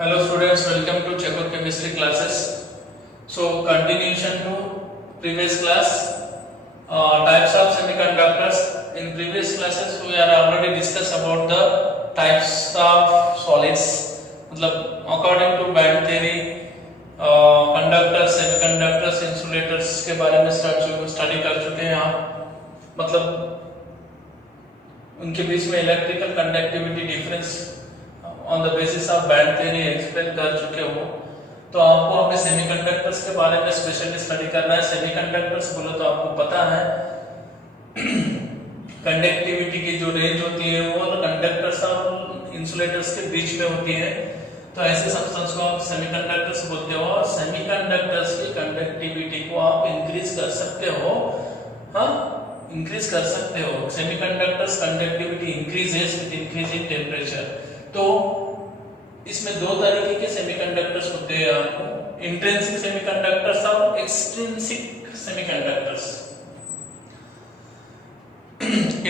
Hello students, welcome to Checker Chemistry classes. So continuation to previous class, types of semiconductors. In previous classes we are already discussed about the types of solids. मतलब according to band theory, conductors, semiconductors, insulators के बारे में study कर चुके हैं आप. मतलब उनके बीच में electrical conductivity difference on the basis of band theory explain कर चुके हो. तो आपको हमें सेमीकंडक्टर्स के बारे में स्पेशली स्टडी करना है. सेमीकंडक्टर्स बोलो तो आपको पता है कंडक्टिविटी की जो रेंज होती है वो कंडक्टर्स और इंसुलेटर्स के बीच में होती है. तो ऐसे सब्सटेंस को आप सेमीकंडक्टर्स बोलते हो और सेमीकंडक्टर्स की कंडक्टिविटी को आप इंक्रीज कर सकते हो. हाँ, इंक्रीज कर सकते हो. Semiconductors conductivity increases with increasing temperature. तो इसमें दो तरीके के सेमीकंडक्टर्स होते हैं आपको, इंट्रिंसिक सेमीकंडक्टर्स और एक्सट्रिंसिक सेमीकंडक्टर्स.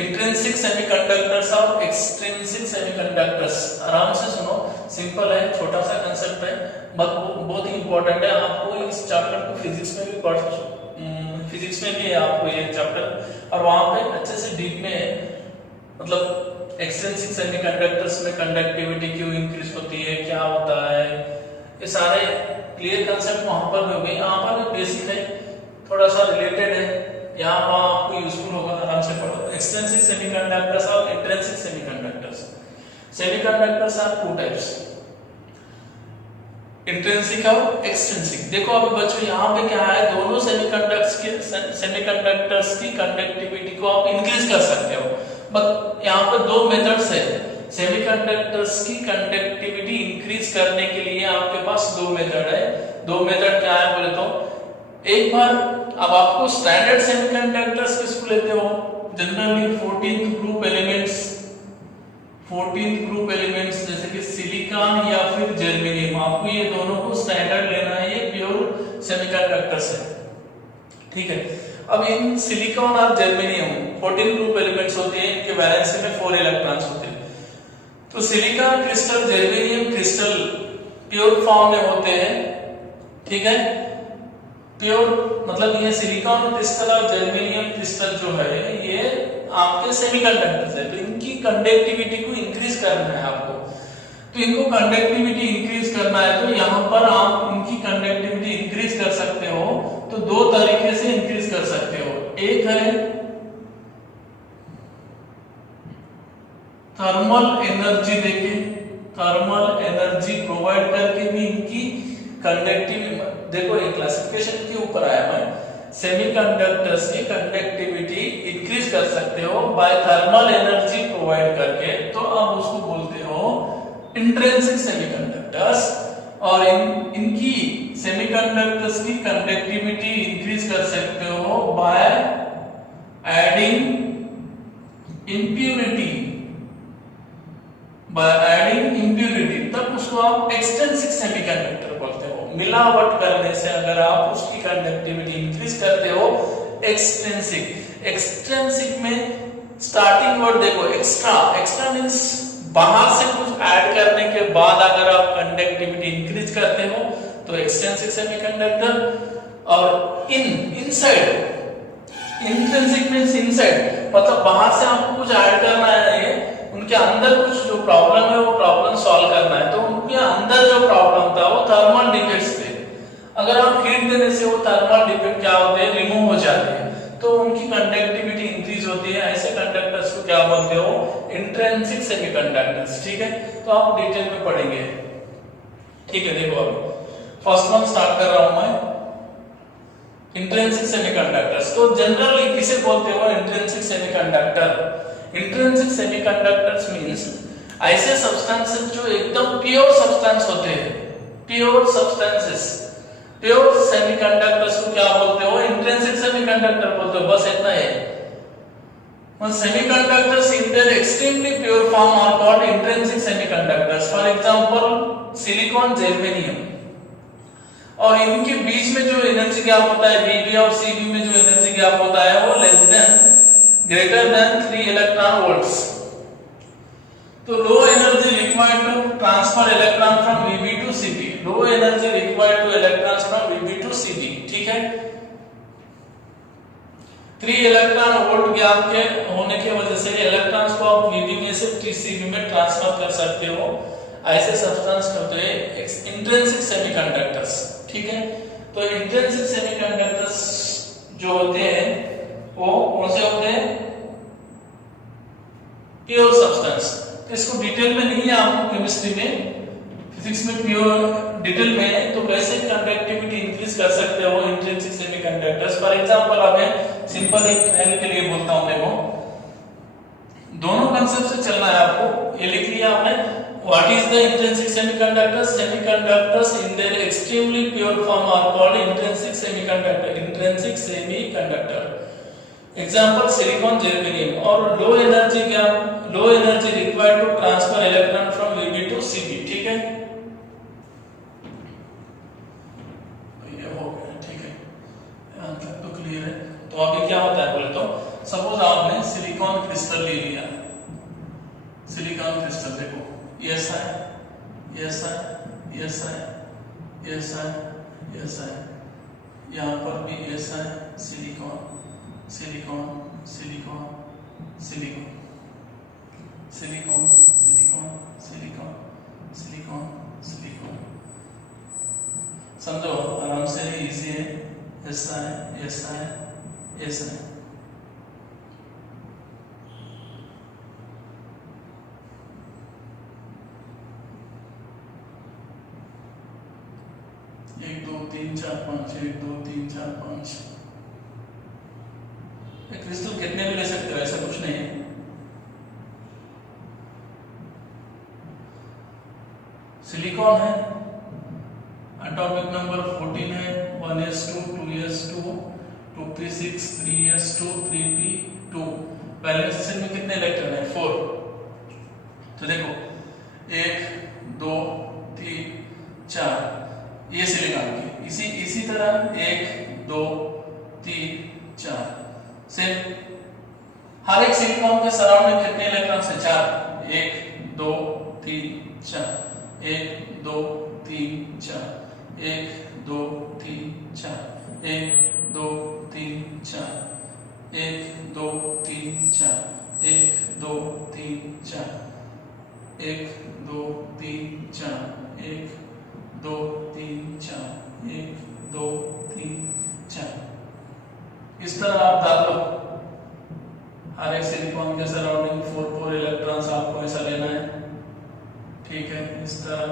इंट्रिंसिक सेमीकंडक्टर्स और एक्सट्रिंसिक सेमीकंडक्टर्स. आराम से सुनो, सिंपल है, छोटा सा कांसेप्ट है, बहुत ही इंपॉर्टेंट है. आपको इस चैप्टर को फिजिक्स में भी फिजिक्स में भी है आपको ये चैप्टर, और वहां पे अच्छे से डीप में है. मतलब एक्सट्रिंसिक सेमीकंडक्टर्स में कंडक्टिविटी क्यों इंक्रीज होती है, क्या होता है, ये सारे क्लियर कांसेप्ट वहां पर हो गए. यहाँ पर बेसिक है, थोड़ा सा रिलेटेड है, यहाँ वहां आपको यूजफुल होगा. आराम से पढ़ो. एक्सट्रिंसिक सेमीकंडक्टर्स और intrinsic semiconductors. Semiconductors are two types, intrinsic और एक्सट्रिंसिक. देखो अभी बच्चों यहाँ पे क्या है, दोनों सेमीकंडक्टर्स की कंडक्टिविटी को आप इंक्रीज कर सकते हो. बट यहाँ पे दो मेथड्स है. सेमीकंडक्टर्स की कंडक्टिविटी इंक्रीज करने के लिए आपके पास दो मेथड है. दो मेथड क्या है बोले तो, एक बार अब आपको स्टैंडर्ड सेमीकंडक्टर्स किसको लेते हो, generally 14th group elements, 14th group elements जैसे कि सिलिकॉन या फिर जर्मेनियम. आपको ये दोनों को स्टैंडर्ड लेना है, ये प्योर सेमीकंडक्टर्स है. ठीक है. अब इन सिलिकॉन और जर्मेनियम 14 ग्रुप एलिमेंट्स होते हैं, इनके वैलेंसी में 4 इलेक्ट्रॉन्स होते हैं. तो silicon crystal, germanium crystal pure form में होते हैं. ठीक है. प्योर मतलब ये सिलिकॉन क्रिस्टल और जर्मेनियम क्रिस्टल जो है ये आपके सेमीकंडक्टर्स है. तो इनकी कंडक्टिविटी को इंक्रीज करना है आपको. तो इनको कंडक्टिविटी इंक्रीज करना है, तो यहाँ पर आप इनकी कंडक्टिविटी इंक्रीज कर सकते हो. तो दो तरीके से इंक्रीज कर सकते हो. एक है थर्मल एनर्जी देके, थर्मल एनर्जी प्रोवाइड करके भी इनकी कंडक्टिविटी. देखो ये क्लासिफिकेशन के ऊपर आया मैं. सेमीकंडक्टर्स की कंडक्टिविटी इंक्रीज कर सकते हो बाय थर्मल एनर्जी प्रोवाइड करके, तो आप उसको बोलते हो इंट्रिंसिक सेमीकंडक्टर्स. और इनकी सेमीकंडक्टर्स की कंडक्टिविटी इंक्रीज कर सकते हो by adding impurity, by adding impurity. तब उसको आप एक्सट्रिंसिक सेमीकंडक्टर बोलते हो. मिलावट करने से अगर आप उसकी कंडक्टिविटी इंक्रीज करते हो, एक्सट्रिंसिक. एक्सट्रिंसिक में स्टार्टिंग वर्ड देखो, एक्स्ट्रा. एक्स्ट्रा मींस बाहर से कुछ ऐड करने के बाद अगर आप कंडक्टिविटी इंक्रीज करते हो तो एक्सट्रिंसिक सेमीकंडक्टर. और इनसाइड, इंट्रिंसिक मींस इनसाइड, मतलब बाहर से आपको कुछ ऐड करना है, ये उनके अंदर कुछ जो प्रॉब्लम है वो प्रॉब्लम सॉल्व करना है. तो उनके अंदर जो प्रॉब्लम था वो थर्मल डिफेक्ट्स थे. अगर आप हीट देने से वो थर्मल डिफेक्ट क्या होते हैं, रिमूव हो जाते हैं, तो उनकी कंडक्टिविटी इंक्रीज होती है. ऐसे कंडक्टर्स को क्या बोलते हो, इंट्रिंसिक सेमीकंडक्टर्स. ठीक है. तो आप डिटेल में पढ़ेंगे. ठीक है. देखो अभी फर्स्ट वन स्टार्ट कर रहा हूं मैं, इंट्रिंसिक सेमीकंडक्टर्स. तो जनरली किसे बोलते हो intrinsic semiconductor. Intrinsic semiconductors means ऐसे सब्सटेंसेस जो एकदम प्योर सब्सटेंस होते हैं, प्योर सब्सटेंसेस. प्योर सेमीकंडक्टर्स को क्या बोलते हो, इंट्रिंसिक सेमीकंडक्टर बोलते हो. बस इतना है. Semiconductors in their extremely pure form are called intrinsic semiconductors. For example, silicon, germanium. और इनके बीच में जो एनर्जी गैप होता है, Bb और Cb में जो एनर्जी गैप होता है वो greater than 3 electron volts. तो low energy required to transfer electron from Vb to low energy required to electrons from Vb to Cb, ठीक है। 3 इलेक्ट्रॉन वोल्ट गैप के होने की वजह से इलेक्ट्रॉन्स को आप Vb में से Cb में ट्रांसफर कर सकते हो। ऐसे सब्सटेंस होते हैं इंट्रिंसिक सेमीकंडक्टर्स, ठीक है। तो इंट्रिंसिक सेमीकंडक्टर्स जो होते हैं वो कौन से होते हैं? Pure substance. इसको डिटेल में नहीं है आपको केमिस्ट्री में, फिजिक्स में प्योर डिटेल में है। तो कैसे कंडक्टिविटी इंक्रीज कर सकते हो इंट्रिंसिक सेमीकंडक्टर्स? फॉर एग्जांपल अब मैं सिंपल एक ट्रेंड के लिए बोलता हूं, देखो दोनों कांसेप्ट से चलना है आपको। ये लिख लिया आपने। What is the intrinsic semiconductors? Semiconductors in their extremely pure form are called intrinsic semiconductor. Intrinsic semiconductor. Example silicon, germanium. और low energy gap, low energy required to transfer electron from Vb to Cb, ठीक है। ये हो गया, ठीक है, यहाँ तक तो क्लियर है। तो अभी क्या होता है बोले तो, सपोज आपने सिलिकॉन क्रिस्टल ले लिया। सिलिकॉन क्रिस्टल देखो ऐसा है, ऐसा है, ऐसा है, ऐसा है, ऐसा है, यहाँ पर भी ऐसा है। Silicon silicon silicon silicon silicon silicon silicon silicon silicon, समझो आराम से, इजी है। ऐसा है, ऐसा है, ऐसा है। एक दो तीन चार पांच, एक दो तीन चार पांच। क्रिस्टल कितने भी ले सकते हो, ऐसा कुछ नहीं है। सिलिकॉन है, एटॉमिक नंबर 14 है, 1s2 2s2 2p6 3s2 3p2। Balance cell में कितने इलेक्ट्रॉन है? 4। तो देखो 1 2 3 4, ये सिलिकॉन की। इसी तरह 1 2 3 4 से हर एक सिलिकॉन के सराउंडिंग कितने इलेक्ट्रॉन है? 4। 1 2 3 4, 1 2 3 4, 1 2 3 4, 1 2 3 4, 1 2 3 4, 1 2 3 4, 1 2 3 4, 1 2 3 4, 1 2 3 4। इस तरह आप डाल लो। हर एक सिलिकॉन के सराउंडिंग 4 इलेक्ट्रॉन्स आपको ऐसा लेना है, ठीक है, इस तरह।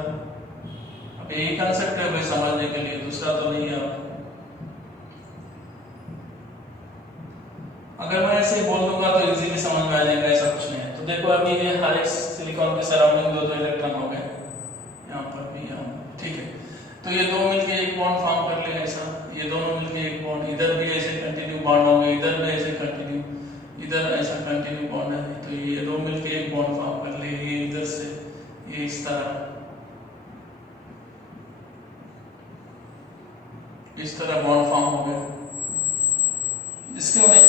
अब यही कंसेप्ट है भाई समझने के लिए, दूसरा तो नहीं है। अगर मैं ऐसे बोल दूंगा तो इजीली समझ में आ जाएगा, ऐसा कुछ नहीं है। तो देखो अभी ये हर एक सिलिकॉन के सराउंडिंग 2 इलेक्ट्रॉन हो गए, यहाँ पर भी, यहाँ, ठीक है। तो ये दो मिलके एक बॉन्ड फॉर्म कर लेगा ऐसा, ये दोनों मिलके एक बॉन्ड, इधर भी ऐसे कंटिन्यू बॉन्ड होंगे, इधर भी ऐसे कंटिन्यू, इधर ऐसा कंटिन्यू बॉन्ड है। तो ये दो मिलके एक बॉन्ड फॉर्म कर ले, ये इधर से ये इस तरह बॉन्ड फॉर्म हो गया। इसके में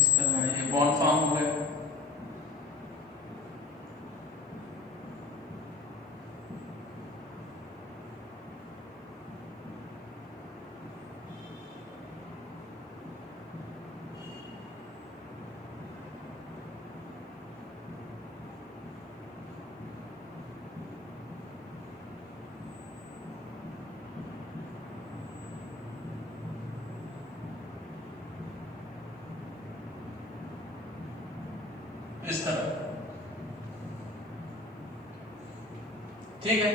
इस तरह ये बॉन्ड फॉर्म हो गया। इस तरह, ठीक है।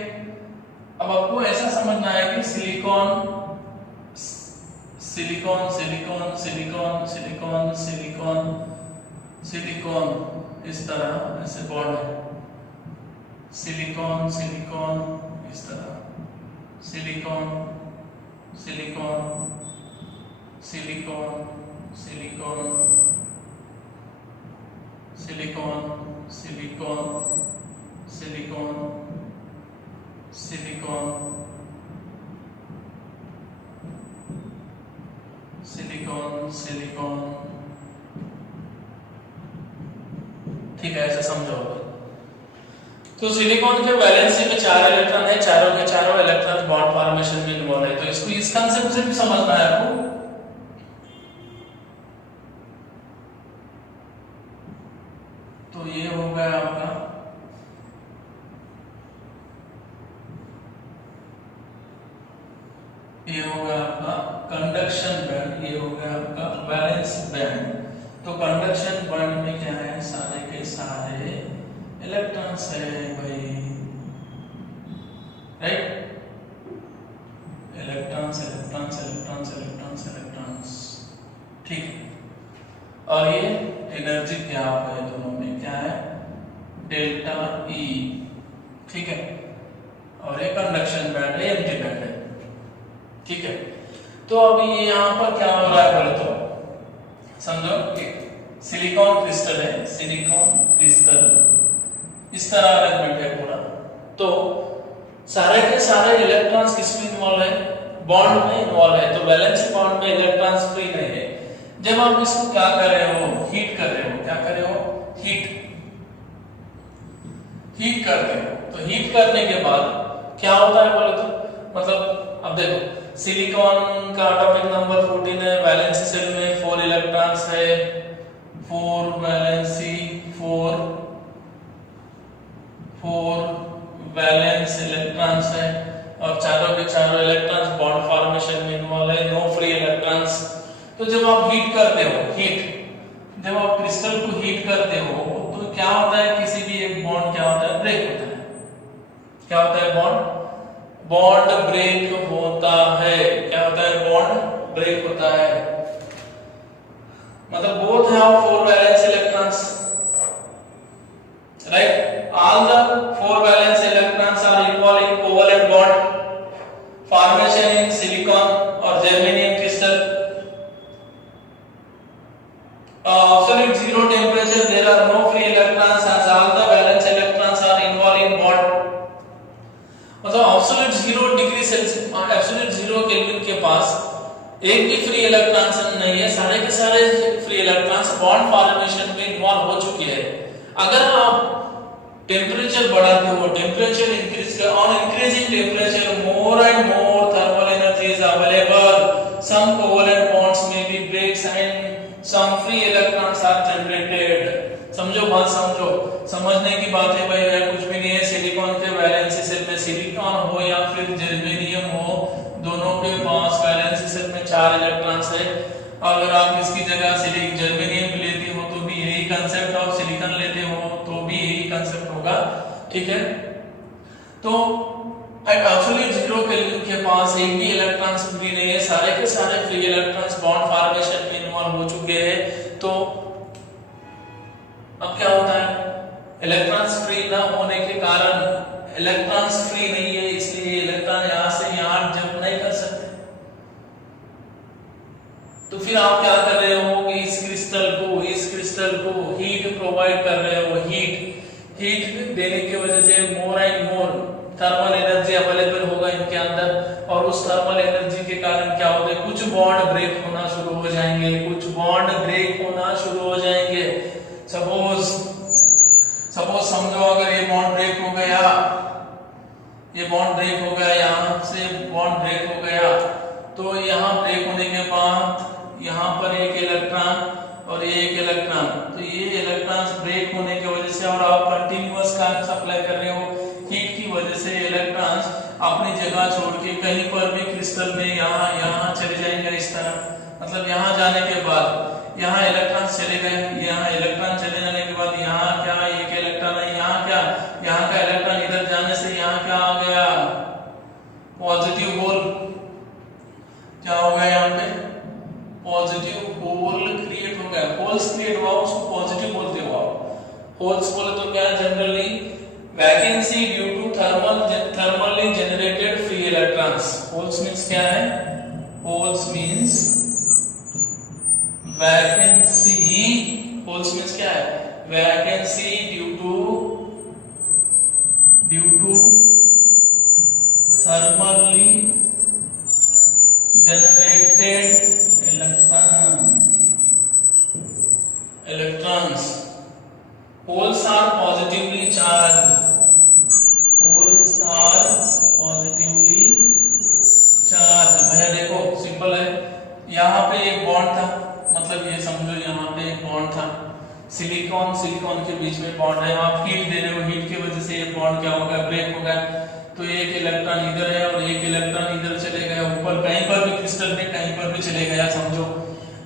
अब आपको ऐसा समझना है कि silicon silicon silicon silicon silicon silicon silicon इस तरह ऐसे बॉन्ड है। सिलिकॉन सिलिकॉन इस तरह, silicon silicon silicon silicon silicon silicon silicon silicon silicon silicon, ठीक है, ऐसे समझो। तो सिलिकॉन के वैलेंसी में 4 इलेक्ट्रॉन है, चारों के चारों इलेक्ट्रॉन बॉन्ड फॉर्मेशन में इन्वॉल्व है। तो इसको इस कांसेप्ट से भी समझना है आपको। तो ये हो गया आपका कंडक्शन बैंड, ये हो गया आपका वैलेंस बैंड। तो कंडक्शन बैंड में क्या है, सारे के सारे इलेक्ट्रॉन्स है भाई, right, electrons electrons electrons electrons electrons, ठीक है। और ये एनर्जी गैप है दोनों में, क्या है, डेल्टा ई, ठीक है। और ये कंडक्शन बैंड है, एम्प्टी बैंड है, ठीक है। तो अभी ये यहाँ पर क्या हो रहा है बोले तो समझो, एक सिलिकॉन क्रिस्टल है, सिलिकॉन क्रिस्टल इस तरह अरेंजमेंट है पूरा। तो सारे के सारे इलेक्ट्रॉन्स किसमें इन्वॉल्व है, बॉन्ड में इन्वॉल्व है। तो वैलेंसी बॉन्ड में इलेक्ट्रॉन्स फ्री नहीं है। जब आप इसको क्या कर रहे हो, हीट कर रहे हो, क्या कर रहे हो, हीट कर रहे हो। तो हीट करने के बाद क्या होता है बोले तो, मतलब अब देखो सिलिकॉन का एटॉमिक नंबर 14 है, वैलेंसी सेल में 4 इलेक्ट्रॉन्स है, 4 वैलेंसी 4 वैलेंस इलेक्ट्रॉन्स है, और चारों के चारों इलेक्ट्रॉन्स बॉन्ड फॉर्मेशन में इन्वॉल्व है, नो फ्री इलेक्ट्रॉन्स। तो जब आप हीट करते हो, जब आप क्रिस्टल को हीट करते हो तो क्या होता है, किसी भी एक बॉन्ड क्या होता है, ब्रेक होता है। क्या होता है, बॉन्ड ब्रेक होता है। क्या होता है, बॉन्ड ब्रेक होता है। मतलब both have 4 valence electrons, right, all the 4 valence electrons are involve in covalent bond formation in silicon और germanium crystal. Absolute zero temperature, there are no free electrons as all the valence electrons are involved in bond। मतलब absolute 0 degree Celsius, absolute 0 kelvin के पास एक भी free electrons नहीं है, सारे के सारे फ्री इलेक्ट्रॉन्स बॉन्ड फॉर्मेशन में इन्वॉल्व हो चुके हैं। अगर आप टेम्परेचर बढ़ाते हो, टेम्परेचर इंक्रीज कर, on increasing temperature more and more thermal energy is available, some covalent bonds में be breaks and some free electrons are generated। समझो बात, समझने की बात है भाई, कुछ भी नहीं है। सिलिकॉन के वैलेंसी सेल में सिलिकॉन हो या फिर जर्मेनियम हो, दोनों के पास वैलेंसी सेल में 4 इलेक्ट्रॉन्स है। अगर आप इसकी जगह जर्मेनियम लेते हो तो भी यही कंसेप्ट, और सिलिकॉन लेते हो तो भी यही कंसेप्ट होगा, ठीक है। तो एट एब्सोल्यूट 0 केल्विन के पास एक भी इलेक्ट्रॉन्स फ्री नहीं है, सारे के सारे फ्री इलेक्ट्रॉन्स बॉन्ड फॉर्मेशन में इन्वॉल्व हो चुके हैं। तो अब क्या होता है, इलेक्ट्रॉन्स फ्री ना होने के कारण, इलेक्ट्रॉन्स फ्री नहीं है इसलिए इलेक्ट्रॉन यहां से यहां जंप नहीं कर सकते। तो फिर आप क्या कर रहे हो कि इस क्रिस्टल को हीट प्रोवाइड कर रहे हो। हीट देने की वजह से मोर and more thermal energy available होगा इनके अंदर, और उस थर्मल एनर्जी के कारण क्या होगा, कुछ बॉन्ड ब्रेक होना शुरू हो जाएंगे, सपोज समझो अगर ये बॉन्ड ब्रेक हो गया, यहाँ से बॉन्ड ब्रेक हो गया, तो यहाँ ब्रेक होने के बाद यहाँ पर एक इलेक्ट्रॉन और ये एक इलेक्ट्रॉन, तो ये इलेक्ट्रॉन्स ब्रेक होने की वजह से, और आप कंटिन्यूअस करंट सप्लाई कर रहे हो, हीट की वजह से इलेक्ट्रॉन्स अपनी जगह छोड़ के कहीं पर भी क्रिस्टल में यहाँ चले जाएंगे इस तरह। मतलब यहाँ जाने के बाद यहाँ इलेक्ट्रॉन्स चले गए, यहाँ इलेक्ट्रॉन चले जाने के बाद यहाँ क्या, एक इलेक्ट्रॉन है, यहाँ क्या, यहाँ का इलेक्ट्रॉन इधर जाने से यहाँ क्या आ गया, पॉजिटिव होल। क्या हो गया, यहाँ पे पॉजिटिव होल क्रिएट हो गया, होल्स क्रिएट हुआ, उसको पॉजिटिव बोलते हो आप। होल्स बोले तो क्या है, generally vacancy due to thermally generated free electrons. Holes means क्या है, holes means vacancy, holes means क्या है, vacancy due to thermally generated electrons. Holes are positively charged, silicon silicon के बीच में बॉन्ड है, आप हीट दे रहे हो, हीट की वजह से ये बॉन्ड क्या होगा, ब्रेक होगा। तो एक इलेक्ट्रॉन इधर है और एक इलेक्ट्रॉन इधर चले गया, ऊपर कहीं पर भी क्रिस्टल में कहीं पर भी चले गया समझो।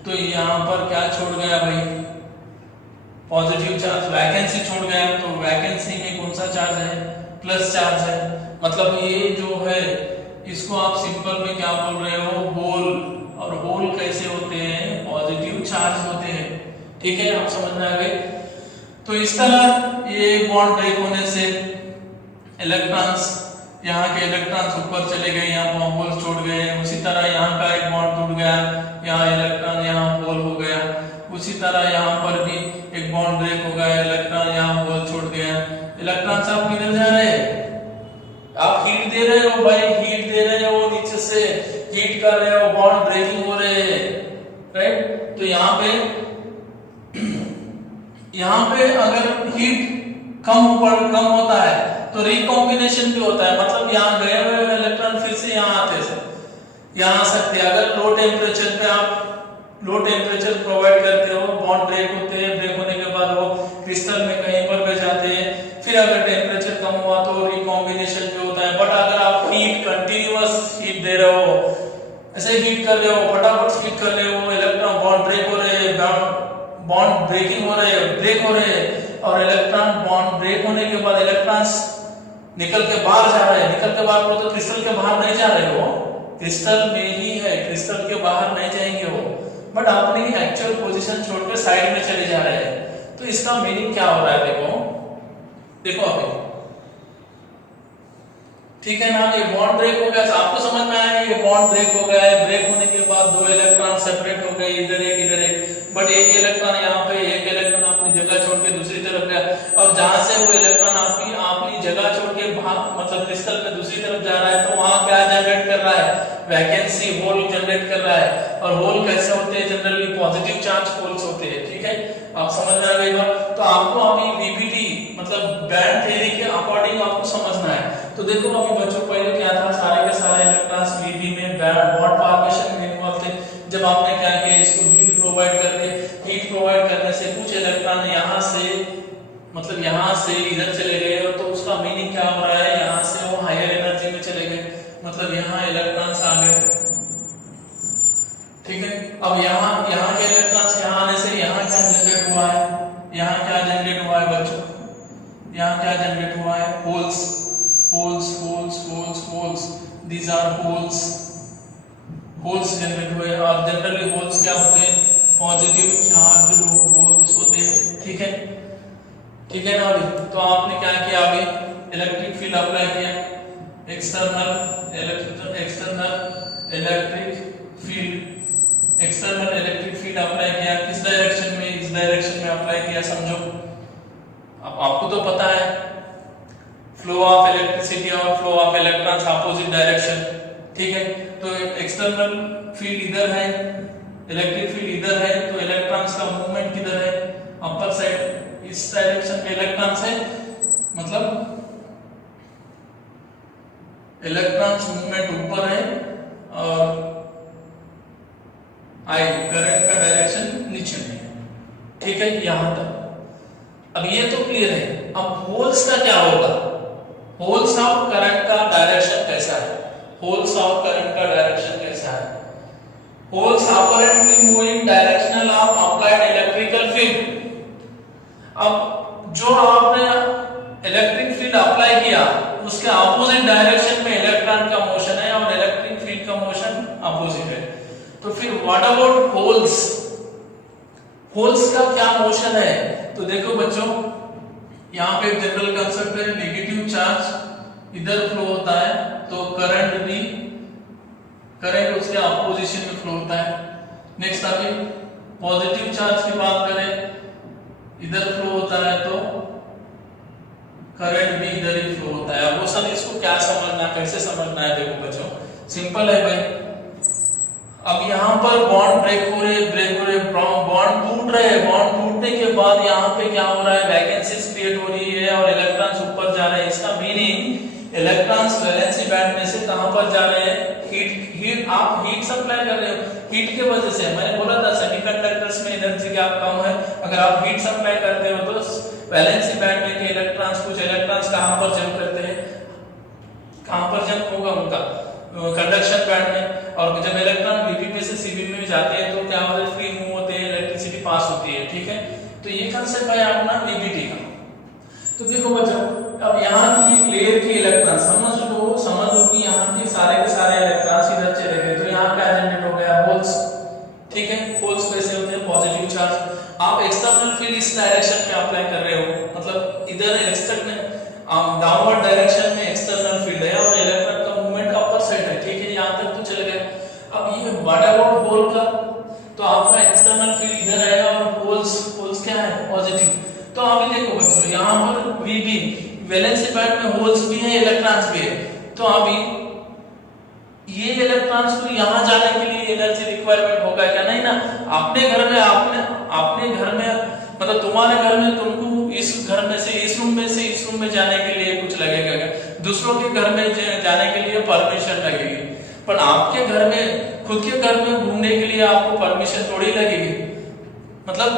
तो यहाँ पर क्या छोड़ गया भाई, पॉजिटिव चार्ज, वैकेंसी छोड़ गया। तो वैकेंसी में कौन सा चार्ज है, प्लस चार्ज है। मतलब ये जो है इसको आप सिंपल में क्या बोल रहे हो, होल। और होल कैसे होते हैं, पॉजिटिव चार्ज होते हैं। ठीक है, आप समझ में आ गए। तो इस तरह ये बॉन्ड ब्रेक होने से इलेक्ट्रॉन्स, यहाँ के इलेक्ट्रॉन्स ऊपर चले गए, यहाँ पर होल छोड़ गए। उसी तरह यहाँ का एक बॉन्ड टूट गया, यहाँ इलेक्ट्रॉन यहाँ होल हो गया। उसी तरह यहाँ पर भी एक बॉन्ड ब्रेक हो गया, इलेक्ट्रॉन यहाँ होल छोड़ गया। इलेक्ट्रॉन्स आप किधर जा रहे हैं, आप हीट दे रहे हो भाई, हीट दे रहे हो, नीचे से हीट कर रहे हो, बॉन्ड ब्रेकिंग हो रहे हैं, राइट। तो यहाँ पे अगर हीट कम होता है तो रिकॉम्बिनेशन भी होता है। मतलब यहाँ गए हुए इलेक्ट्रॉन फिर से यहाँ आते हैं, यहाँ आ सकते हैं। अगर लो टेम्परेचर पे आप लो टेम्परेचर प्रोवाइड करते हो, बॉन्ड ब्रेक होते हैं, ब्रेक होने के बाद वो क्रिस्टल में कहीं पर भी जाते हैं। फिर अगर टेम्परेचर कम हुआ तो रिकॉम्बिनेशन भी होता है। बट अगर आप हीट कंटिन्यूअस हीट दे रहे हो, ऐसे हीट कर रहे हो, फटाफट हीट कर रहे हो, इलेक्ट्रॉन बॉन्ड ब्रेक हो रहे हैं, बॉन्ड ब्रेकिंग हो रहे हैं, ब्रेक हो रहे हैं। और इलेक्ट्रॉन बॉन्ड ब्रेक होने के बाद इलेक्ट्रॉन्स निकल के बाहर जा रहे हैं। निकल के बाहर तो क्रिस्टल के बाहर नहीं जा रहे हो, क्रिस्टल में ही है, क्रिस्टल के बाहर नहीं जाएंगे वो, बट अपनी एक्चुअल पोजीशन छोड़कर साइड में चले जा रहे हैं। तो इसका मीनिंग क्या हो रहा है, देखो अभी, ठीक है ना। ये बॉन्ड ब्रेक हो गया, तो आपको समझ में आया ये बॉन्ड ब्रेक हो गया है। ब्रेक होने के बाद दो इलेक्ट्रॉन सेपरेट हो गए, इधर एक इधर एक, बट एक इलेक्ट्रॉन यहाँ पे, एक इलेक्ट्रॉन अपनी जगह छोड़ के दूसरी तरफ गया। और जहां से वो इलेक्ट्रॉन अपनी जगह छोड़ के मतलब क्रिस्टल में दूसरी तरफ जा रहा है, तो वहां क्या जनरेट कर रहा है, वैकेंसी, होल जनरेट कर रहा है। और होल कैसे होते हैं, जनरली पॉजिटिव चार्ज होल्स होते हैं। ठीक है, आप समझ में आ गए बात। तो आपको अभी वीपीटी मतलब बैंड थ्योरी के अकॉर्डिंग आपको समझना है। तो देखो अभी बच्चों, पहले क्या था, सारे के सारे इलेक्ट्रॉन्स वीपी में बॉन्ड फॉर्मेशन में इन्वॉल्व थे। जब आपने क्या किया, इसको हीट प्रोवाइड करके, हीट प्रोवाइड करने से कुछ इलेक्ट्रॉन यहाँ से मतलब यहाँ से इधर चले गए, तो उसका मीनिंग क्या हो रहा है, यहाँ से वो हायर एनर्जी में चले गए, मतलब यहाँ इलेक्ट्रॉन्स आ गए। ठीक है, अब यहाँ के इलेक्ट्रॉन्स यहाँ आने से यहाँ क्या जनरेट हुआ है, यहाँ क्या जनरेट हुआ है बच्चों, यहाँ क्या जनरेट हुआ है, holes, holes holes holes holes, these are holes, holes generate हुए। और जनरली होल्स क्या होते हैं, पॉजिटिव चार्ज होल्स होते हैं। ठीक है, ठीक है ना। अभी तो आपने क्या किया, अभी इलेक्ट्रिक फील्ड अप्लाई किया, एक्सटर्नल इलेक्ट्रिक फील्ड अप्लाई किया। किस डायरेक्शन में, इस डायरेक्शन में अप्लाई किया, समझो। अब आपको तो पता है फ्लो ऑफ इलेक्ट्रिसिटी और flow of electrons opposite direction. ठीक है, तो एक्सटर्नल फील्ड इधर है, इलेक्ट्रिक फील्ड इधर है, तो इलेक्ट्रॉन्स का मूवमेंट किधर है, अपर साइड, इस डायरेक्शन में इलेक्ट्रॉन्स है, मतलब इलेक्ट्रॉन्स मूवमेंट ऊपर है और आई करंट का डायरेक्शन नीचे में है। ठीक है, यहां तक। अब ये तो क्लियर है। अब होल्स का क्या होगा, होल्स ऑफ करंट का डायरेक्शन कैसा है, होल्स ऑफ करंट का डायरेक्शन कैसा है, holes apparently moving directional of applied electrical field. अब जो आपने इलेक्ट्रिक फील्ड अप्लाई किया, उसके अपोजिट डायरेक्शन में इलेक्ट्रॉन का मोशन है और इलेक्ट्रिक फील्ड का मोशन अपोजिट है। तो फिर व्हाट अबाउट होल्स, होल्स का क्या मोशन है। तो देखो बच्चों, यहाँ पे एक जनरल कंसेप्ट है, नेगेटिव चार्ज इधर फ्लो होता है तो करंट भी, करंट उसके अपोजिशन में फ्लो होता है। नेक्स्ट अभी पॉजिटिव चार्ज की बात करें, इधर फ्लो होता है तो करंट भी इधर ही फ्लो होता है। अब वो सब इसको क्या समझना, कैसे समझना है, देखो बच्चों सिंपल है भाई। अब यहाँ पर बॉन्ड ब्रेक हो रहे, बॉन्ड टूट रहे हैं, बॉन्ड टूटने के बाद यहाँ पे क्या हो रहा है, वैकेंसीज क्रिएट हो रही है और इलेक्ट्रॉन्स ऊपर जा रहे हैं। इसका मीनिंग इलेक्ट्रॉन्स वैलेंसी बैंड में से कहां पर जा रहे हैं? आप हीट सप्लाई कर रहे हो, हीट के वजह से। मैंने बोला था सेमीकंडक्टर्स में एनर्जी गैप कम है, अगर आप हीट सप्लाई करते हो तो वैलेंसी बैंड में के इलेक्ट्रॉन्स, कुछ इलेक्ट्रॉन्स कहां पर जंप करते हैं, कहां पर जंप होगा उनका? कंडक्शन बैंड में। और जब इलेक्ट्रॉन वीबी में से सीबी में जाते हैं तो क्या होता है? फ्री मूव होते हैं, इलेक्ट्रिसिटी पास होती है, ठीक है। तो ये कंसेप्ट है अपना वीबीटी का। तो देखो बच्चों, अब यहाँ की प्लेयर की इलेक्ट्रॉन समझ लो कि यहाँ की सारे के सारे इलेक्ट्रॉन्स इधर चले गए, तो यहाँ क्या जनरेट हो गया? होल्स, ठीक है। होल्स कैसे होते हैं? Positive charge. आप एक्सटर्नल फील्ड इस डायरेक्शन में अप्लाई कर रहे हो, मतलब इधर एक्सटर्नल डाउनवर्ड डायरेक्शन में एक्सटर्नल फील्ड है और इलेक्ट्रॉन का मूवमेंट अपर साइड है, ठीक है। यहाँ तक तो चले गए। अब ये व्हाट अबाउट होल का? तो आपका एक्सटर्नल फील्ड इधर है और होल्स क्या है? पॉजिटिव। तो अभी देखो बच्चों, यहाँ पर वीबी वैलेंसी बैंड में होल्स भी है, इलेक्ट्रॉन्स भी है। तो अभी ये इलेक्ट्रॉन्स को यहाँ जाने के लिए एनर्जी रिक्वायरमेंट होगा क्या? नहीं ना। अपने घर में मतलब तुम्हारे घर में तुमको इस घर में से इस रूम में जाने के लिए कुछ लगेगा क्या? दूसरों के घर में जाने के लिए परमिशन लगेगी, पर आपके घर में, खुद के घर में घूमने के लिए आपको परमिशन थोड़ी लगेगी। मतलब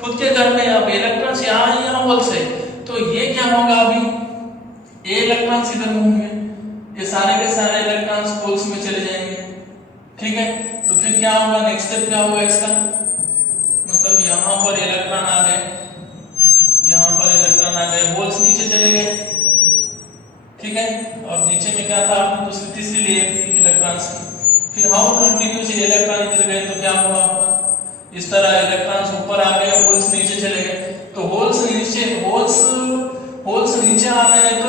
खुद के घर में अब इलेक्ट्रॉन्स यहाँ होल्स है, तो ये क्या होगा? अभी ये इलेक्ट्रॉन्स इधर घूमेंगे, ये सारे के सारे इलेक्ट्रॉन्स होल्स में चले जाएंगे, ठीक है। तो फिर क्या होगा? नेक्स्ट स्टेप क्या होगा इसका? मतलब यहाँ पर इलेक्ट्रॉन आ गए, यहाँ पर इलेक्ट्रॉन आ गए, होल्स नीचे चले गए, ठीक है। और नीचे में क्या था? आपने दूसरी तीसरी लेयर थी इलेक्ट्रॉन्स की। फिर हाउ कंटिन्यूस इलेक्ट्रॉन इधर गए तो क्या हुआ आपका? इस तरह इलेक्ट्रॉन्स ऊपर आ गए, होल्स नीचे चले गए। तो होल्स नीचे आ रहे हैं तो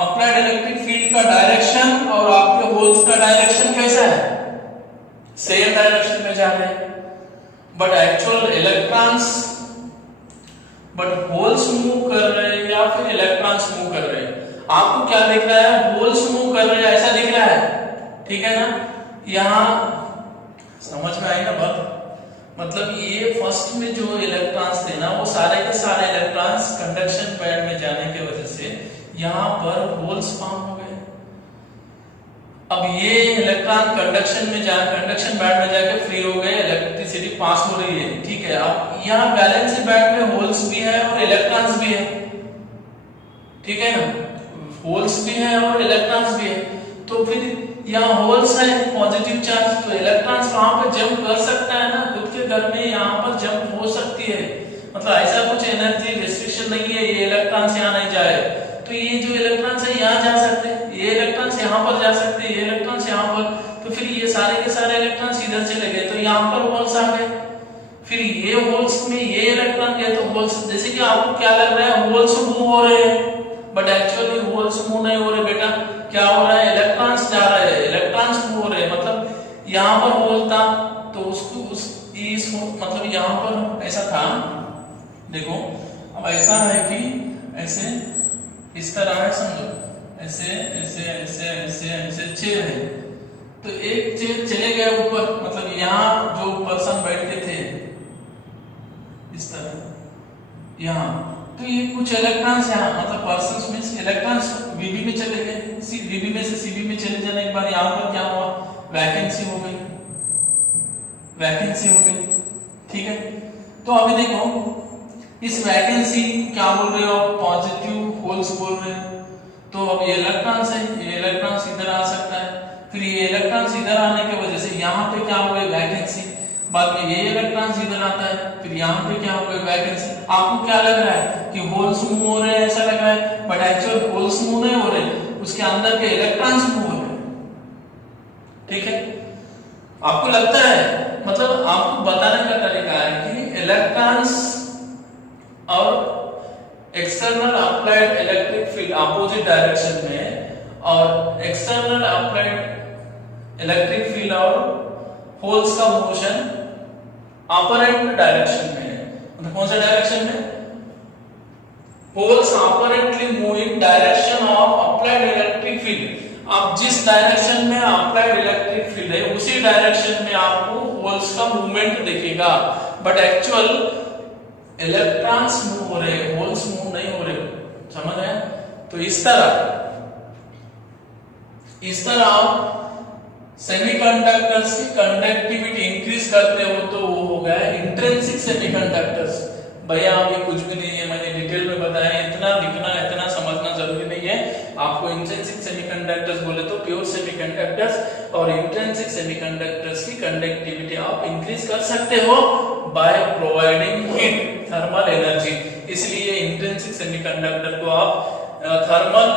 अप्लाइड इलेक्ट्रिक फील्ड का डायरेक्शन और आपके होल्स का डायरेक्शन कैसा है? सेम डायरेक्शन में जा रहे हैं। बट एक्चुअल होल्स मूव कर रहे हैं या फिर इलेक्ट्रॉन्स मूव कर रहे हैं? आपको क्या दिख रहा है? होल्स मूव कर रहे हैं ऐसा दिख रहा है, ठीक है ना। यहाँ समझ में आई ना बात? मतलब ये फर्स्ट में जो इलेक्ट्रॉन्स थे ना, वो सारे के सारे इलेक्ट्रॉन्स कंडक्शन बैंड में जाने की वजह से यहाँ पर होल्स फॉर्म हो गए। अब ये इलेक्ट्रॉन कंडक्शन बैंड में जाके फ्री हो गए, इलेक्ट्रिसिटी पास हो रही है, ठीक है। अब यहाँ वैलेंसी बैंड में होल्स भी है और इलेक्ट्रॉन्स भी है, ठीक है ना। होल्स भी है और इलेक्ट्रॉन्स भी है। तो फिर यहाँ होल्स है, पॉजिटिव चार्ज, तो इलेक्ट्रॉन्स वहां पे जंप कर सकता है ना, खुद के घर में यहाँ पर जंप हो सकती है। मतलब ऐसा कुछ एनर्जी रिस्ट्रिक्शन नहीं है ये इलेक्ट्रॉन्स यहाँ नहीं जाए। तो ये जो इलेक्ट्रॉन्स है यहाँ जा सकते हैं, ये इलेक्ट्रॉन्स यहाँ पर जा सकते हैं, ये इलेक्ट्रॉन्स यहाँ पर। तो फिर ये सारे के सारे इलेक्ट्रॉन्स इधर चले गए, तो यहाँ पर होल्स आ गए। फिर ये होल्स में ये इलेक्ट्रॉन गए तो होल्स, जैसे कि आपको क्या लग रहा है? होल्स मूव हो रहे हैं, बट एक्चुअली होल्स मूव नहीं हो रहे बेटा। क्या हो रहा है? इलेक्ट्रॉन्स जा रहे हैं, इलेक्ट्रॉन्स मूव हो रहे हैं। मतलब यहाँ पर होल था तो उसको मतलब यहाँ पर ऐसा था, देखो अब ऐसा है कि ऐसे इस तरह है, समझो ऐसे ऐसे ऐसे ऐसे ऐसे चेयर है, तो एक चेयर चले गए ऊपर, मतलब यहाँ जो पर्सन बैठते थे इस तरह यहाँ, तो ये कुछ इलेक्ट्रॉन्स यहाँ, मतलब पर्सन्स में इलेक्ट्रॉन्स वीबी में चले गए, वीबी में से सीबी में चले जाने के बाद यहाँ पर क्या हुआ? वैकेंसी हो गई, वैकेंसी हो गई, ठीक है। तो अभी देखो इस वैकेंसी क्या बोल रहे हो? पॉजिटिव होल्स बोल रहे हैं। तो अब ये इलेक्ट्रॉन्स है, ये इलेक्ट्रॉन्स इधर आ सकता है, फिर ये इलेक्ट्रॉन्स इधर आने की वजह से यहाँ पे क्या हो गई? वैकेंसी। बाद में ये इलेक्ट्रॉन्स इधर आता है, फिर यहाँ पे क्या हो गई? वैकेंसी। आपको क्या लग रहा है कि होल्स मूव हो रहे हैं ऐसा लग रहा है, बट एक्चुअल होल्स मूव नहीं हो रहे, उसके अंदर के इलेक्ट्रॉन्स मूव हो रहे हैं, ठीक है। आपको लगता है, मतलब आपको बताने का तरीका है कि इलेक्ट्रॉन्स और external applied electric field opposite direction में, और एक्सटर्नल अप्लाइड इलेक्ट्रिक फील्ड और होल्स का मोशन ऑपोजिट डायरेक्शन में है। मतलब कौन सा डायरेक्शन में? Holes oppositely moving direction of applied electric field. आप जिस डायरेक्शन में अप्लाइड इलेक्ट्रिक फील्ड है उसी डायरेक्शन में आपको होल्स का मूवमेंट दिखेगा, बट एक्चुअल इलेक्ट्रॉन्स मूव हो रहे, होल्स मूव नहीं हो रहे, समझ रहे हैं? तो इस तरह आप सेमीकंडक्टर्स की कंडक्टिविटी इंक्रीज करते हो तो वो हो गया इंट्रिंसिक सेमीकंडक्टर्स। भैया अभी कुछ भी नहीं है, मैंने डिटेल में बताया, इतना लिखना इतना समझना जरूरी नहीं है। आपको इंट्रिंसिक सेमीकंडक्टर्स बोले तो प्योर सेमीकंडक्टर्स और इंट्रिंसिक सेमीकंडक्टर्स की कंडक्टिविटी आप इंक्रीज कर सकते हो by providing heat, thermal energy. इसलिए इंट्रिंसिक सेमीकंडक्टर को आप थर्मल